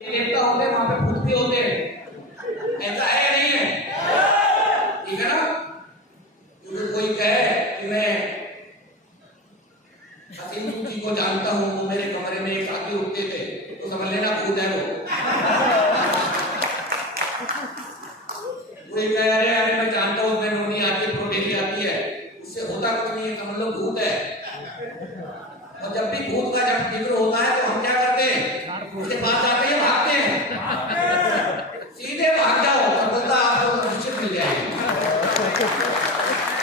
देवता होते हैं, वहां पे भूत भी होते हैं। ऐसा है या नहीं है? ठीक है ना? क्योंकि कोई कहे कि मैं हसीन जी को जानता हूँ, वो मेरे कमरे में एक साथी उठते थे, तो समझ लेना भूत है वो। कोई कह रहे अरे मैं जानता हूँ, उसमें नोनी आती है, प्रोटेली आती है, उससे होता कुछ नहीं है, समझ लो भूत है। और जब भी भूत का जब जिक्र होता है तो हम क्या करते हैं? उसके पास जाते हैं, भागते हैं, सीधे भाग जाओ, सफलता आपको निश्चित मिल जाएगी।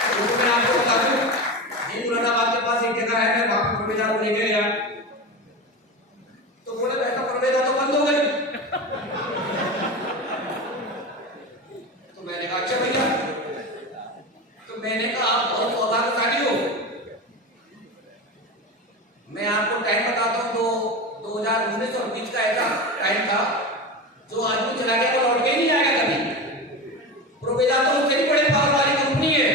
तो मैं आपको बता दूं, मुरादाबाद के पास एक जगह है, मैं वहां पर प्रवेदा को लेके गया, तो बोले बैठा प्रवेदा तो बंद हो गई। तो मैंने कहा अच्छा भैया, तो मैंने कहा आप बहुत सौभाग्यशाली हो, मैं आपको टाइम बताता हूँ, तो 2019 और 20 का ऐसा टाइम था, जो आदमी चला गया वो लौट के ही नहीं आएगा कभी। प्रोवेदा तो उससे भी बड़े पावर वाली कंपनी है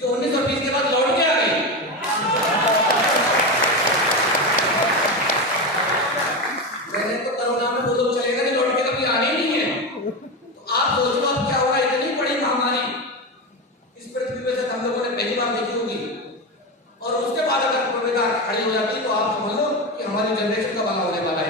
जो 19 और 20 के बाद लौट के आ गई। मैंने तो कोरोना में वो लोग चलेगा नहीं, लौट के कभी आने ही नहीं है। तो आप सोचो अब क्या होगा, इतनी बड़ी महामारी इस पृथ्वी पे हम लोगों ने पहली बार देखी होगी, और उसके बाद अगर प्रोवेदा खड़ी हो जाती तो आप समझ लो कि हमारी जनरेशन का भला होने वाला है।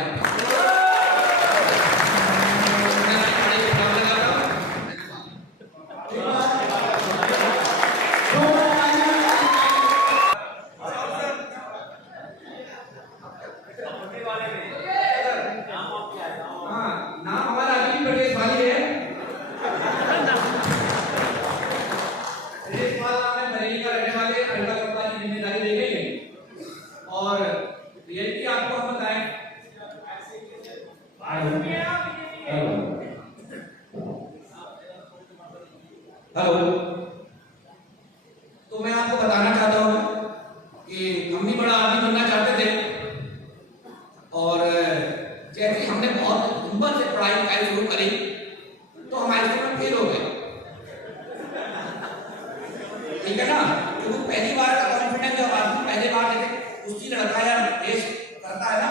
और रियलिटी आपको हम बताएं। हेलो, तो मैं आपको बताना चाहता हूं कि हम भी बड़ा आदमी बनना चाहते थे, और जैसे हमने बहुत हिम्मत से पढ़ाई शुरू करी तो हम हाईस्कूल में फेल हो गए। ठीक है ना? क्योंकि पहली बार का कॉन्फिडेंस जब आदमी पहली बार कुश्ती लड़ता है, रेस करता है ना,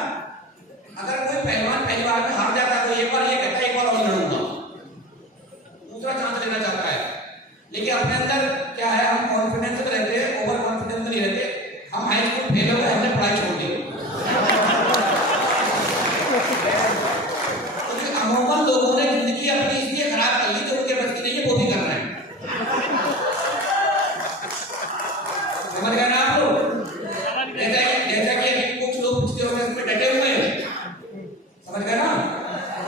अगर कोई पहलवान पहली बार में हार जाता है तो एक बार ये कहता है एक बार और लड़ूंगा, दूसरा चांस लेना चाहता है। लेकिन अपने अंदर क्या है, हम कॉन्फिडेंस में रहते हैं, ओवर कॉन्फिडेंस में नहीं रहते। हम हाई स्कूल फेल हो गए, हमने पढ़ाई छोड़ दी। अमूमन लोगों ने जिंदगी अपनी इसलिए खराब कर ली जो उनके बस की नहीं है, वो भी कर रहे हैं। समझ गए ना आप लोग? जैसा कि कुछ लोग पिछले में डटे हुए हैं, समझ गए ना?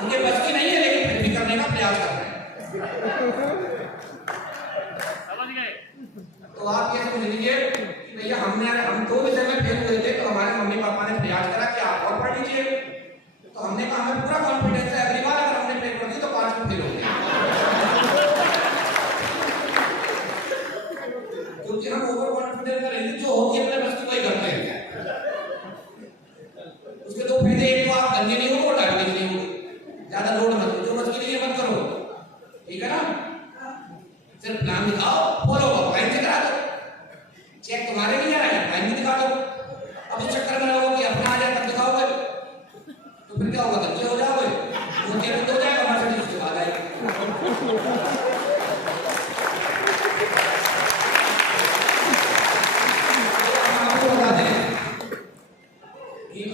उनके बस की नहीं है, लेकिन फिर भी करने का प्रयास कर रहे हैं। समझ गए? तो आप ये समझ लीजिए कि भैया हम 2 विषय में फेल हुए थे, तो हमारे मम्मी पापा ने प्रयास करा कि आप और पढ़ लीजिए। तो हमने कहा हमें पूरा कॉन्फिडेंस है, अगली बार अगर हमने फेल कर दी तो 5 में फेल हो गए, क्योंकि हम ओवर कॉन्फिडेंस में रहेंगे, जो होती है अपने बस की वही करते हैं। उसके 2 फायदे, एक तो आप गंजे नहीं हो और डायबिटीज नहीं हो, ज्यादा लोड मत लो, जो बस की नहीं है मत करो। ठीक है ना? सिर्फ प्लान दिखाओ, फॉलो करो, फाइन से करा दो, चेक तुम्हारे नहीं आ रहा है, फाइन भी दिखा दो। अब इस चक्कर में रहो कि अपना आ जाए तब दिखाओगे, तो फिर क्या होगा, बच्चे हो जाओगे, उनके बंद हो जाएगा, मर्सिडीज उसके बाद आएगी।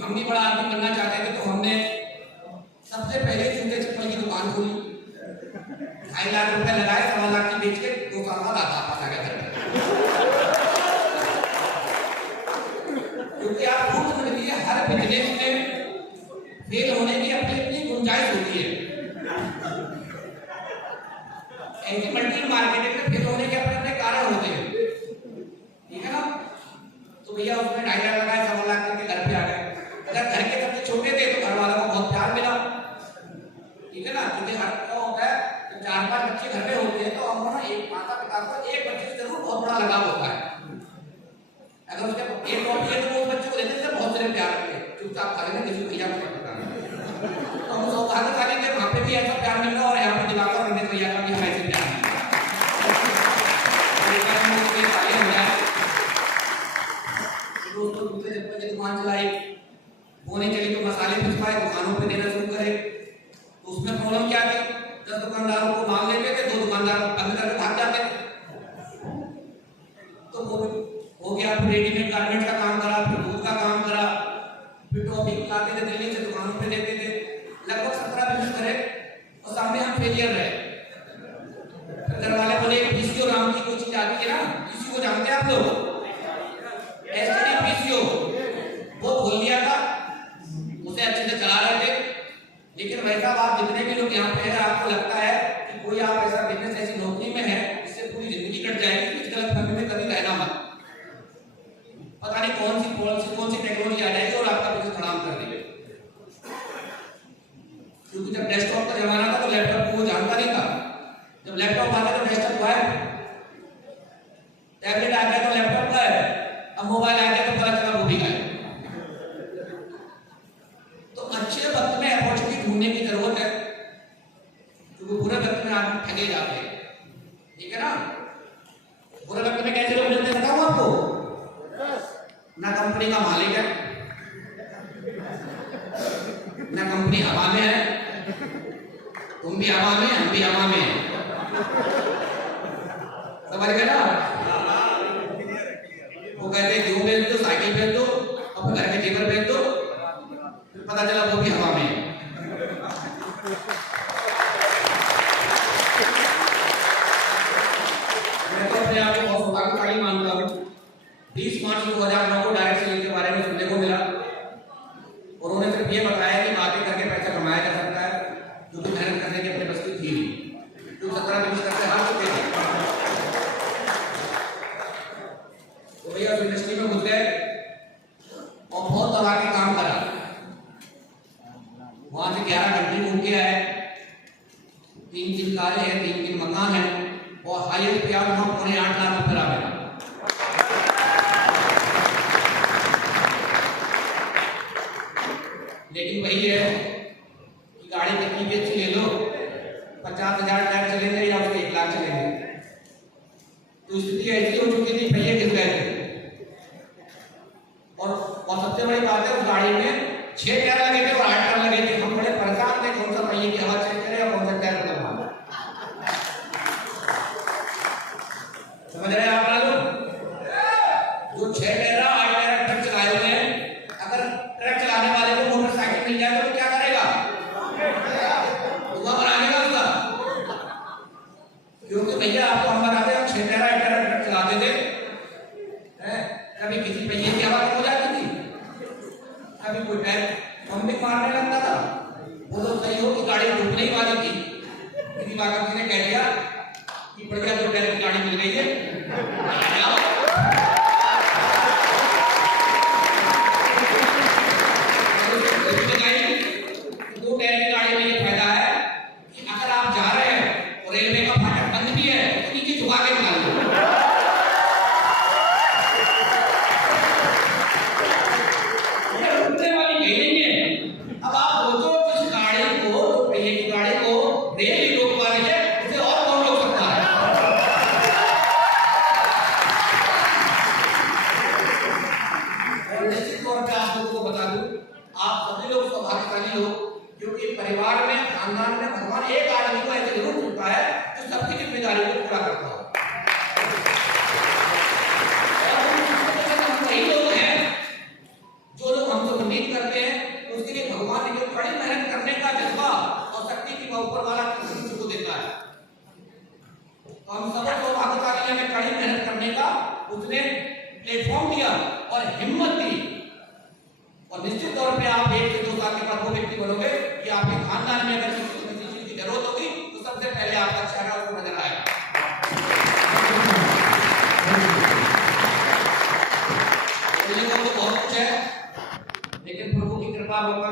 हम भी बड़ा आदमी बनना चाहते थे, तो हमने सबसे पहले जूते चप्पल की दुकान खोली, 2.5 लाख रुपए लगाए, 1.25 लाख की बेच के 2 साल बाद आता गया घर। क्योंकि आप खुद समझ लीजिए, हर बिजनेस में फेल होने की अपनी अपनी गुंजाइश होती है। ऐसे मल्टी मार्केटिंग में फेल होने के अपने अपने कारण होते हैं। ठीक है ना? तो भैया उसने 2.5 लाख लगाए, 1.25 लाख के घर पे आ गए। अगर घर के सबसे छोटे थे तो घर वालों को बहुत प्यार मिला। ठीक है ना? क्योंकि हर क्या होता है, 4-5 बच्चे घर में होते हैं तो हम ना एक माता पिता को एक बच्चे से जरूर बहुत बड़ा लगाव होता है। अगर उसके एक टॉपी है तो वो बच्चे को देते हैं बहुत सारे प्यार करते हैं, चुपचाप खा लेना, किसी भैया को पता नहीं। तो हम सौभाग्यशाली थे, वहां पे भी ऐसा प्यार मिल रहा और यहाँ पे दिवाकर रंजित भैया का भी हमें ऐसे प्यार मिल रहा। दोस्तों दूसरे जब की दुकान चलाई, होने चली तो मसाले पिछवाए, दुकानों पे देना शुरू करे, दुकानदारों को माल लेते थे, 2 दुकानदार बंद करके भाग जाते थे। तो वो हो गया। फिर रेडीमेड गारमेंट का काम करा, फिर दूध का काम करा, फिर टॉफी लाते थे दिल्ली से, दुकानों पे देते थे। लगभग 17 बिजनेस करे और सामने हम फेलियर रहे। घर वाले बोले पीसीओ नाम की कोई चीज आती है ना, पीसीओ को जानते हैं आप लोग? एसटीडी पीसीओ वो खोल लिया था, उसे अच्छे से चला रहे थे। लेकिन वैसा बात जितने भी लोग यहाँ पे हैं, आपको लगता है कि कोई आप ऐसा बिजनेस ऐसी नौकरी में है जिससे पूरी जिंदगी कट जाएगी, इस गलतफहमी में कभी रहना मत। पता नहीं कौन सी टेक्नोलॉजी आ जाएगी और आपका बिजनेस खराब कर देगी। क्योंकि जब डेस्कटॉप का जमाना था तो लैपटॉप को वो जानता नहीं था। जब लैपटॉप आ गया तो डेस्कटॉप गायब, टैबलेट आ गया तो लैपटॉप गायब, अब मोबाइल आ गया तो पता चला वो भी गायब। तो अच्छे वक्त में अपॉर्चुनिटी ढूंढने की जरूरत है, क्योंकि बुरे वक्त में आदमी ठगे जाते हैं। ठीक है ना? बुरे वक्त में कैसे लोग मिलते हैं बताऊं आपको? ना कंपनी का मालिक है, ना कंपनी हवा में है, तुम भी हवा में, हम भी हवा में, समझ गए ना? वो कहते हैं क्यों बेच दो, साइकिल बेच दो, अपने घर के जेवर बेच दो, फिर पता चला वो भी हवा में। मैं तो अपने आप को बहुत सौभाग्यशाली मानता हूँ। 20 मार्च 2009 को डायरेक्ट सेलिंग के बारे में सुनने को मिला। उन्होंने सिर्फ ये बताया कि बातें करके पैसा कमाया जा सकता है, जो कि मेहनत करने की अपने बस की थी नहीं। जो 17 बिजनेस करके हार चुके थे, तो भैया उस इंडस्ट्री में घुस गए और बहुत दबा के काम करा। वहां से 11 कंट्री घूम के आए, 3 कारें हैं, 3 मकान है, और हाईएस्ट पे आप वहां 8.5 लाख रुपये आ गया। लेकिन वही है कि गाड़ी कितनी बेच ले लो, 50,000 टायर चलेंगे या उसके 1 लाख चलेंगे। तो स्थिति ऐसी हो चुकी थी, पहिए गिर गए थे। और सबसे बड़ी बात है, उस गाड़ी में 6 टायर लगे थे और 8 टायर लगे थे। हम बड़े परेशान थे कौन सा पहिए की हवा चेक करें और कौन सा टायर लगवाना। समझ रहे हैं आप लोग? जो 6 टायर 8 टायर ट्रक चलाए हुए हैं, अगर ट्रक चलाने वाले को मोटरसाइकिल मिल जाए तो क्या करेगा? धुआं बनाएगा उसका। क्योंकि भैया आपको हम बताते हैं, 6 टायर 8 टायर ट्रक चलाते थे, कभी किसी पहिए की हवा हो जाती थी, कभी कोई टायर पंपिंग मारने लगता था। वो तो सही हो कि गाड़ी रुकने ही वाली थी, किसी बात ने कह दिया कि बढ़िया 2 टायर की गाड़ी मिल गई है, परिवार में, खानदान में भगवान एक आदमी को ऐसे जरूर चुनता है जो सबकी जिम्मेदारी को पूरा करता हो। हम वही लोग हैं जो लोग हमसे उम्मीद करते हैं, उसके लिए भगवान ने जो कड़ी मेहनत करने का जज्बा और शक्ति की ऊपर वाला किसी को देता है। तो हम सब सौभाग्यशाली हमें कड़ी मेहनत करने का उसने प्लेटफॉर्म दिया और हिम्मत दी। और निश्चित तौर पे आप 1 से 2 साल के बाद वो व्यक्ति बनोगे कि आपके खानदान में अगर किसी चीज की जरूरत होगी तो सबसे पहले आपका चेहरा उसको नजर आएगा। बोलने को तो बहुत कुछ है, लेकिन प्रभु की कृपा मौका